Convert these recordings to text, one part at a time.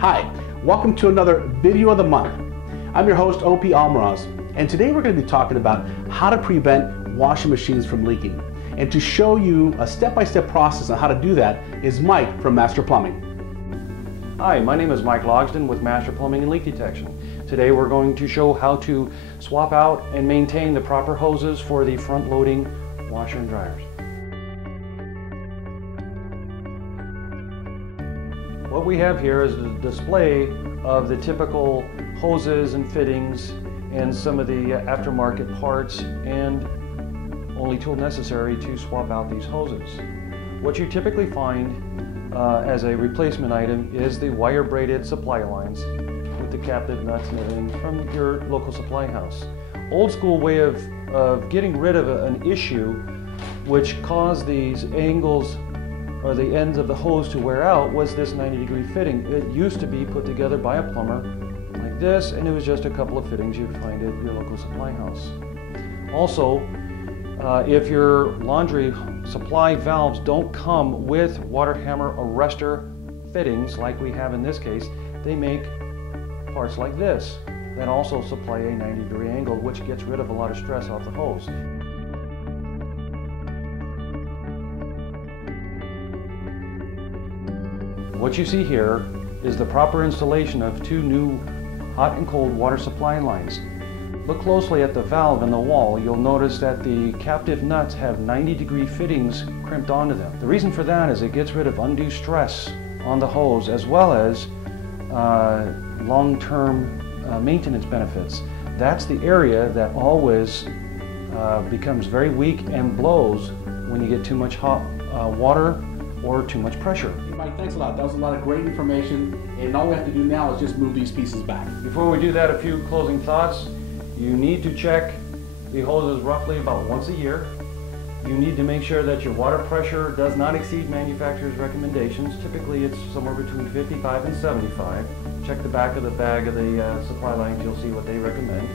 Hi, welcome to another video of the month. I'm your host, OP Almaraz, and today we're going to be talking about how to prevent washing machines from leaking. And to show you a step-by-step process on how to do that is Mike from Master Plumbing. Hi, my name is Mike Logsdon with Master Plumbing and Leak Detection. Today we're going to show how to swap out and maintain the proper hoses for the front-loading washer and dryers. What we have here is a display of the typical hoses and fittings and some of the aftermarket parts and only tool necessary to swap out these hoses. What you typically find as a replacement item is the wire braided supply lines with the captive nuts and everything from your local supply house. Old school way of getting rid of an issue which caused these angles or the ends of the hose to wear out was this 90-degree fitting. It used to be put together by a plumber like this, and it was just a couple of fittings you'd find at your local supply house. Also, if your laundry supply valves don't come with water hammer arrestor fittings like we have in this case, they make parts like this that also supply a 90-degree angle, which gets rid of a lot of stress off the hose. What you see here is the proper installation of two new hot and cold water supply lines. Look closely at the valve in the wall. You'll notice that the captive nuts have 90-degree fittings crimped onto them. The reason for that is it gets rid of undue stress on the hose as well as long-term maintenance benefits. That's the area that always becomes very weak and blows when you get too much hot water or too much pressure. Mike, thanks a lot. That was a lot of great information, and all we have to do now is just move these pieces back. Before we do that, a few closing thoughts. You need to check the hoses roughly about once a year. You need to make sure that your water pressure does not exceed manufacturer's recommendations. Typically it's somewhere between 55 and 75. Check the back of the bag of the supply lines, you'll see what they recommend.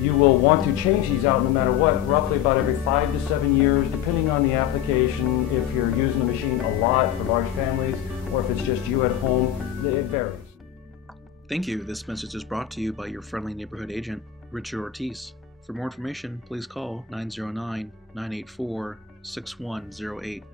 You will want to change these out no matter what, roughly about every 5 to 7 years, depending on the application. If you're using the machine a lot for large families, or if it's just you at home, it varies. Thank you. This message is brought to you by your friendly neighborhood agent, Richard Ortiz. For more information, please call 909-984-6108.